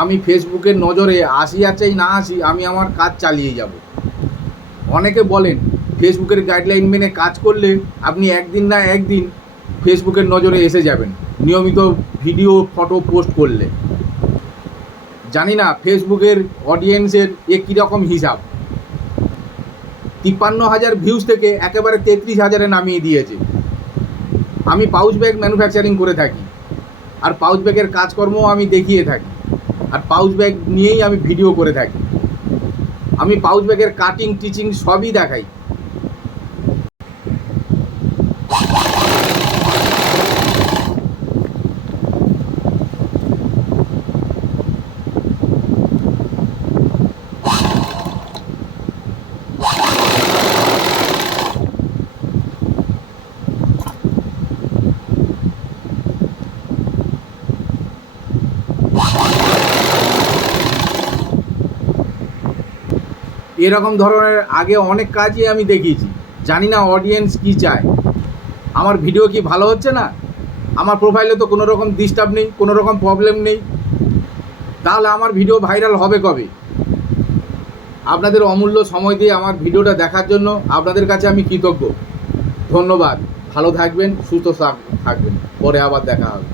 আমি ফেসবুকের নজরে আসি আর চাই না আসি, আমি আমার কাজ চালিয়ে যাব। অনেকে বলেন ফেসবুকের গাইডলাইন মেনে কাজ করলে আপনি একদিন না একদিন ফেসবুকের নজরে এসে যাবেন, নিয়মিত ভিডিও ফটো পোস্ট করলে। জানি না ফেসবুকের অডিয়েন্সের কীরকম হিসাব। 53,000 ভিউজ থেকে একেবারে 33,000-এ নামিয়ে দিয়েছে। আমি পাউচ ব্যাগ ম্যানুফ্যাকচারিং করে থাকি, আর পাউচ ব্যাগের কাজকর্মও আমি দেখিয়ে থাকি, আর পাউচ ব্যাগ নিয়েই আমি ভিডিও করে থাকি। আমি পাউচ ব্যাগের কাটিং টিচিং সবই দেখাই। এরকম ধরনের আগে অনেক কাজই আমি দেখিয়েছি। জানি না অডিয়েন্স কী চায়। আমার ভিডিও কি ভালো হচ্ছে না? আমার প্রোফাইলে তো কোনো রকম ডিস্টার্ব নেই, কোনো রকম প্রবলেম নেই, তাহলে আমার ভিডিও ভাইরাল হবে কবে? আপনাদের অমূল্য সময় দিয়ে আমার ভিডিওটা দেখার জন্য আপনাদের কাছে আমি কৃতজ্ঞ। ধন্যবাদ। ভালো থাকবেন, সুস্থ থাকবেন। পরে আবার দেখা হবে।